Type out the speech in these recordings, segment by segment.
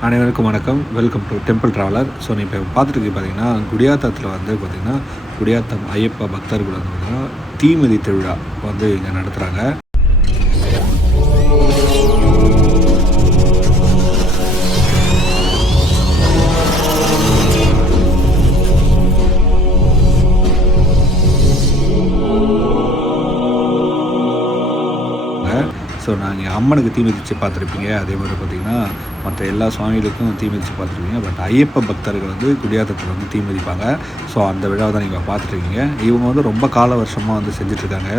அனைவருக்கும் வணக்கம். Welcome to temple traveller so நீ இப்போ பார்த்துட்டு பார்த்தீங்கன்னா குடியாத்தத்தில் வந்து பார்த்திங்கன்னா குடியாத்தம் ஐயப்பா பக்தர்கள் வந்து பார்த்திங்கன்னா தீமிதி திருவிழா வந்து இங்கே நடத்துகிறாங்க ஸோ நான் அம்மனுக்கு தீ மிதித்து பார்த்துருப்பீங்க. அதே மாதிரி பார்த்திங்கன்னா மற்ற எல்லா சுவாமிகளுக்கும் தீ மிதித்து பார்த்துருப்பீங்க. பட் ஐயப்ப பக்தர்கள் வந்து குடியாத்தத்தில் வந்து தீ மிதிப்பாங்க. ஸோ அந்த விழாவை தான் நீங்கள் பார்த்துருக்கீங்க. இவங்க வந்து ரொம்ப கால வருஷமாக வந்து செஞ்சிட்ருக்காங்க.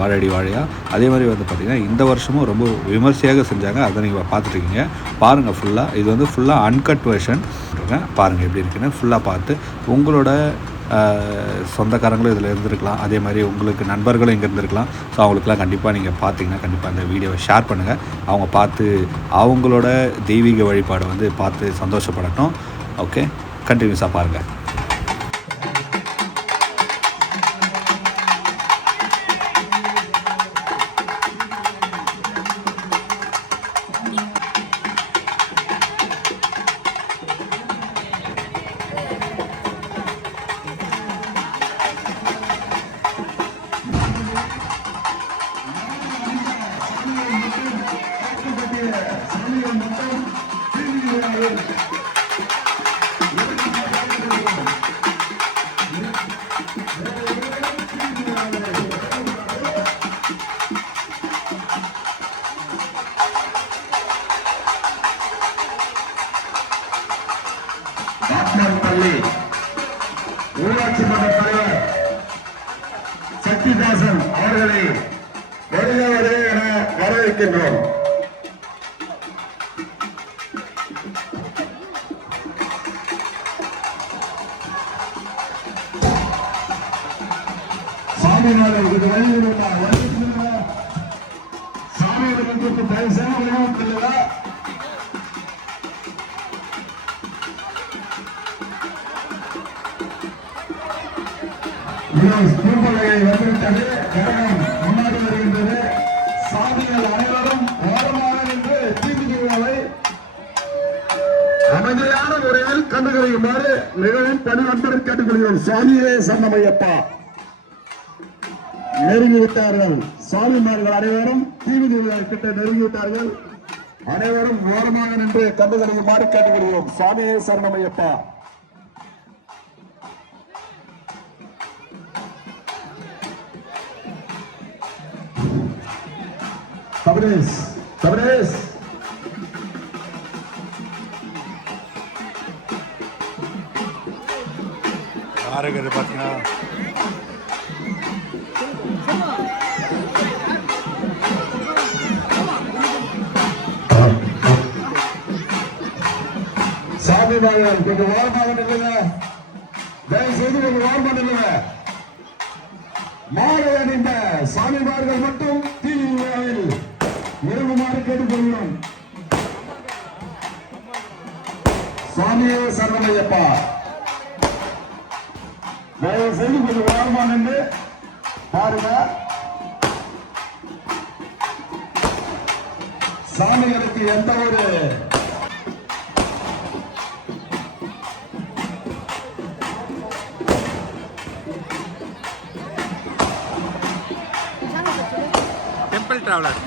வாழடி வாழையாக அதே மாதிரி வந்து பார்த்திங்கன்னா இந்த வருஷமும் ரொம்ப விமர்சையாக செஞ்சாங்க. அதை நீங்கள் பார்த்துட்ருக்கீங்க பாருங்கள் ஃபுல்லாக இது வந்து ஃபுல்லாக அன்கட் வெர்ஷன் பாருங்கள் எப்படி இருக்குன்னு ஃபுல்லாக பார்த்து உங்களோட சொந்தக்காரங்களும் இதில் இருந்திருக்கலாம். அதே மாதிரி உங்களுக்கு நண்பர்களும் இங்கே இருந்திருக்கலாம். ஸோ அவங்களுக்குலாம் கண்டிப்பாக நீங்கள் பார்த்தீங்கன்னா கண்டிப்பாக அந்த வீடியோவை ஷேர் பண்ணுங்கள் அவங்க பார்த்து அவங்களோட தெய்வீக வழிபாடை வந்து பார்த்து சந்தோஷப்படட்டும். ஓகே கண்டினியூஸாக பாருங்கள் சாமிநாதன் இது வழியில் சாமி தயவு செய்து விளையாட்டுல தீர்ப்பலையை வந்துவிட்டது. கழகம் முன்னாடி வருகின்றது. சாதிகள் அனைவரும் ஓரமாக நின்று தீர்வுகளை அமைதியான முறையில் கண்டுகளிக்குமாறு மிகவும் பணிவன்புடன் கேட்டுக்கொள்கிறோம் சாமியே சன்னமையப்பா நெருங்கிவிட்டார்கள். சுவாமிமார்கள் அனைவரும் தீவிதிகள் கிட்ட நெருங்கிவிட்டார்கள். அனைவரும் ஓரமாக நின்று கண்டுகளை மாறி காட்டுகிறோம் சுவாமியே சரணமையப்பா Tabres, Tabres. யாருங்கிறது பார்த்தீங்கன்னா சாமி கொஞ்சம் ஓரமாக நில்லுங்க தயவு செய்து கொஞ்சம் ஓரமாக நில்லுங்க மாலை அணிந்த சாமிமார்கள் மட்டும் தீவில் இறங்குமாறு கேட்டுக்கொள்கிறோம். சுவாமியே சரணமையப்பா தயவு செய்து கொஞ்சம் ஓரமாக நின்று பாருங்க. சாமிகளுக்கு எந்த ஒரு டிராவலர்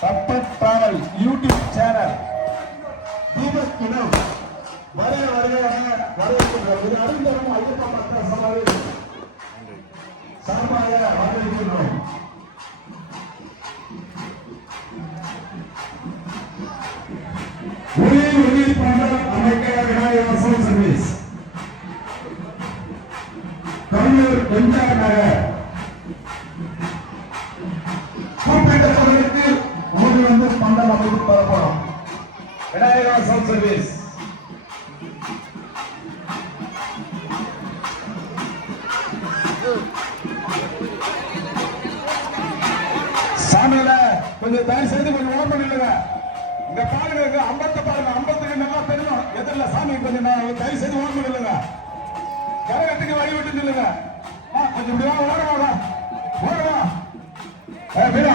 சப்பத் டிராவல் யூடியூப் சேனல். தீபக் இனம் வருக வருக என வரவேற்கின்றோம். இது அறிந்தரும் ஐயப்பா பக்த சபை சார்பாக வரவேற்கின்றோம். ஒளி உயிர் பண்டல் ஓப்பன் பண்ணிடுங்க பாருங்க ஐம்பத்து பாருங்க ஐம்பத்துக்கு நல்லா தெரியும் எதிரில சாமி கொஞ்சம் தயவு செய்து ஓப்பன் பண்ணிடுங்க கரகத்துக்கு வழி விட்டு சொல்லுங்க கொஞ்சம் இப்படி வாங்க ஓடுவாங்க ஓடுவா ஏ மீனா.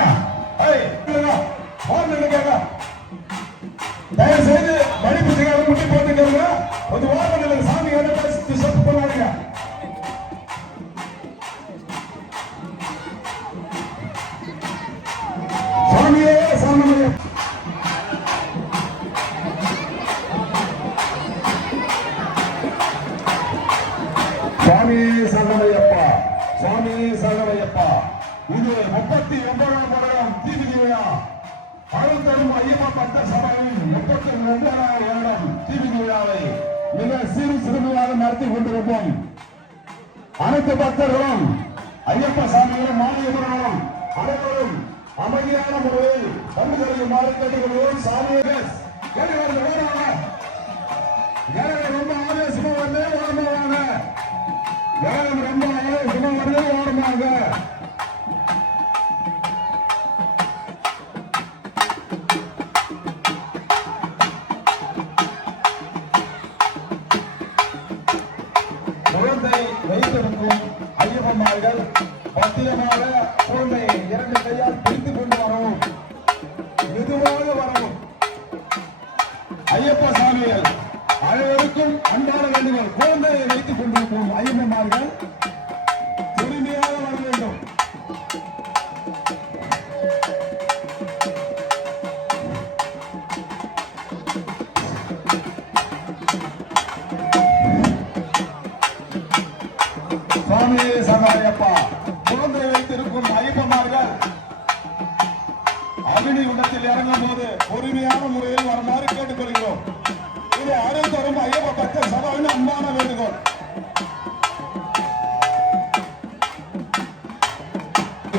ஏய் ஓடுங்க கேட்க தயவு செய்து சுவாமி சரணமையப்பா சுவாமி சரணமையப்பா. இது முப்பத்தி ஒன்பதாம் வருடம் தீபி விழா. அழுத்தரும் ஐயப்பா பட்ட சபையின் முப்பத்தி ஒன்பதாம் வருடம் தீபி விழாவை மிக சிறு சிறுமையாக நடத்தி கொண்டிருப்போம். அனைத்து பக்தர்களும் ஐயப்ப சாமியும் மாநிலங்களும் அனைவரும் அமைதியான முறையில் பங்கு தெரியுமாறு கேட்டுக்கொள்வோம் சாமியை குழந்தையை வைத்துக் கொண்டிருக்கும் ஐயப்பன்மார்கள்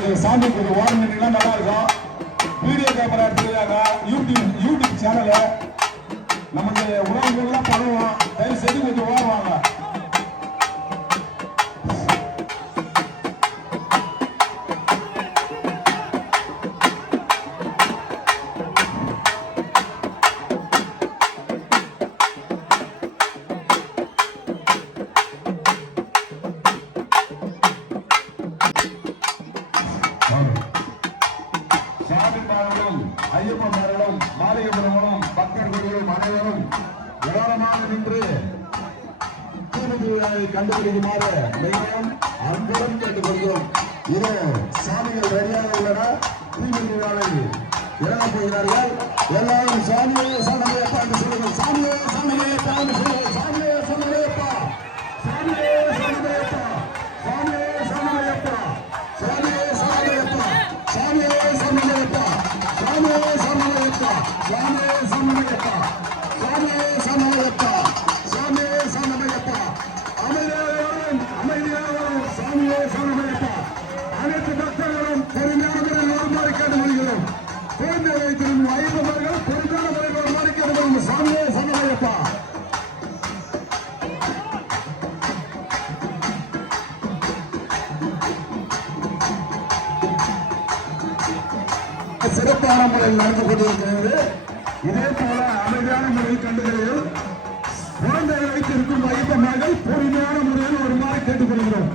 இது சாமி கொஞ்சம் ஓரம் நின்றீங்கன்னா நல்லா இருக்கும். வீடியோ கேமரா எடுத்துருக்காங்க. யூடியூப் யூடியூப் சேனலு நமக்கு உணவுகள்லாம் பண்ணுவோம் தயவு செய்து கொஞ்சம் ஓடுவாங்க. ஐயப்பமார்களும் மாளிகைபுரங்களும் பக்தர்களும் அனைவரும் ஓரமாக நின்று தீமிதியை கண்டுபிடிக்குமாறு மிகவும் அன்புடன் கேட்டுக்கொள்கிறோம். இது சாமிகள் ரெடியாக உள்ளன சிறப்பான முறையில் நடந்து கொண்டிருக்கிறது இதே போல அமைதியான முறையில் கண்டுகளில் குழந்தைகள் வைத்திருக்கும் ஐயப்பமார்கள் பொறுமையான முறையில் ஒரு மாதிரி கேட்டுக்கொள்கிறோம்.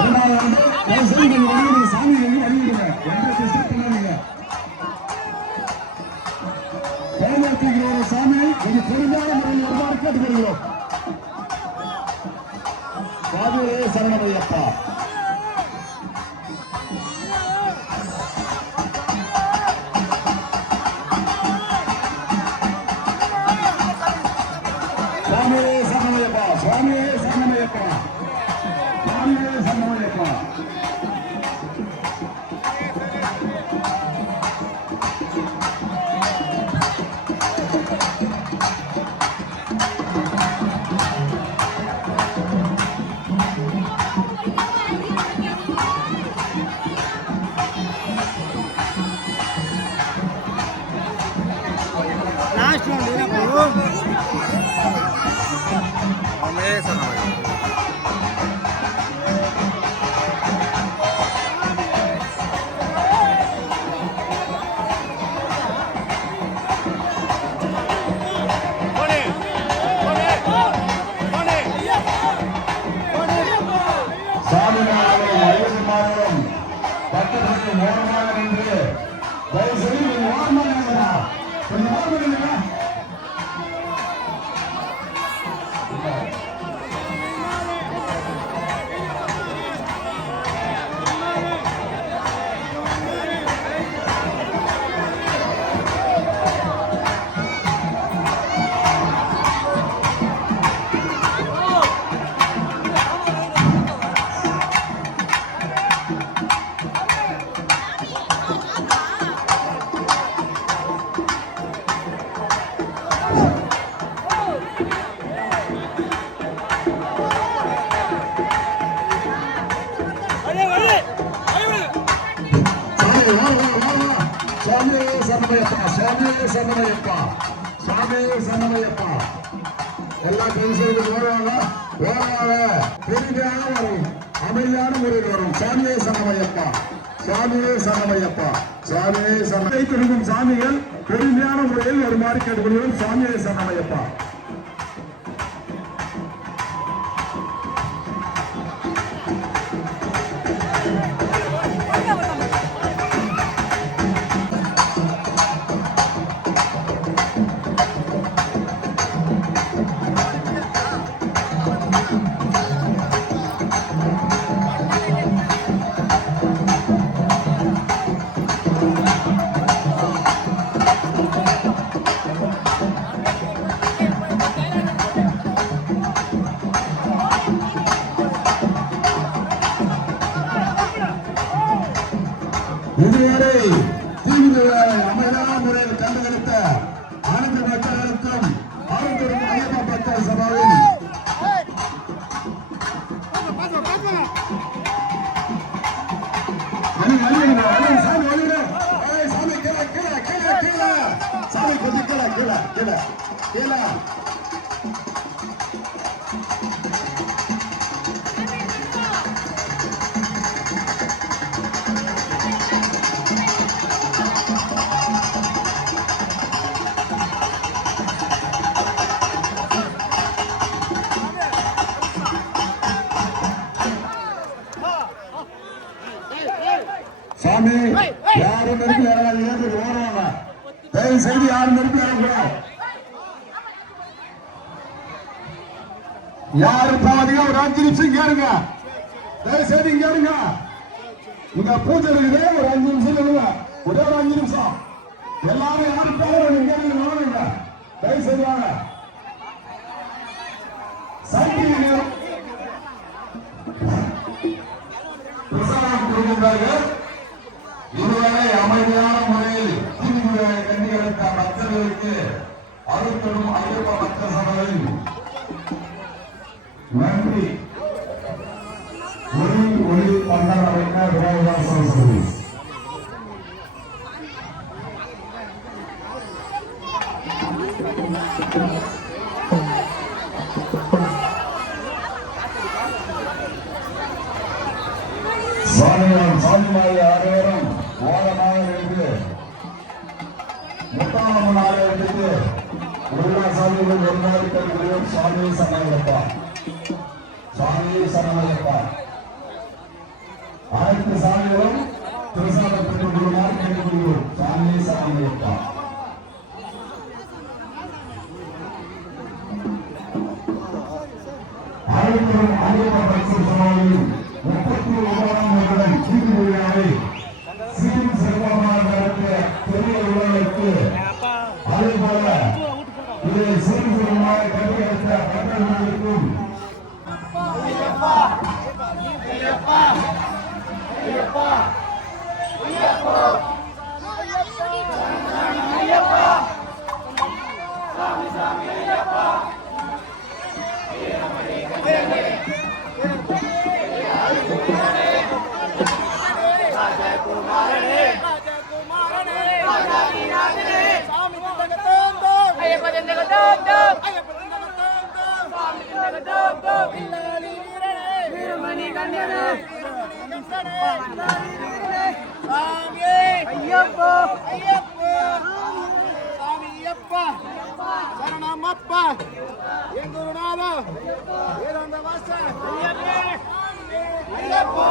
இரண்டாவது சாமி அறிவிடுங்க பயன்படுத்துகிற சாமி இது பெரும்பாலும் கேட்டுக் பக்தர்களுக்கு சாமியே சரணமையப்பா சாமியே சரணமையப்பா எல்லா கன்சல்ட் வருவாங்க வருவாங்க பெரிதாக வரும். அமைதியான முறையில் வரும். சாமியே சரணமையப்பா சாமியே சரணமையப்பா சாமியே சரணை கொடுக்கும் சாமிகள் பெருமையான முறையில் வருமாறு கேட்டுக்கொள்கிறோம். சாமியே சரணமையப்பா சாமி. யாரும் நெருப்பி இறங்காது ஏற்று ஓடுவாங்க தயவு செய்து யாரும் நெருப்பி இறங்கக்கூடாது யாரு போவதீங்க ஒரு அஞ்சு நிமிஷம் இருங்க தயவு செய்து இங்க இருங்க. இங்க பூஜை இருக்குது ஒரு அஞ்சு நிமிஷம் இருங்க ஒரே ஒரு அஞ்சு நிமிஷம். எல்லாரும் யாரு போக இங்க இருந்து வாங்க தயவு செய்து வாங்க. சைக்கிள் பிரசாரம் கொடுக்கின்றார்கள் மக்களை அமைதியான முறையில் தீவிர கண்டிகளுக்கு பக்தர்களுக்கு அருத்தரும் ஐயப்ப பக்த சபையில் நன்றி. ஒளி ஒளி பண்டர் அமைக்க விரோதாசம் சர்வீஸ் சாமியார் சாமிமாரி ஆறுவரும் ஓரமாக இருந்து முத்தானம்மன் ஆலயத்துக்கு எல்லா சாமிகளும் ஒரு நாள் கல்வியும் சாமி சரணமையப்பா. சாமி சரணமையப்பா. அனைத்து சாமிகளும் திருசாரம் பெற்றுக் கொள்ளுமாறு கேட்டுக்கொள்கிறோம் சாமி அனைவரும் ஐயப்ப பக்தர் முப்பத்தி ஒன்பதாம் வருடம் விழாவை ஐயப்பா ஐயப்பா சாமி ஐயப்பா சரணமப்பா எங்குருநாதா வாச ஐயப்பா ஐயப்பா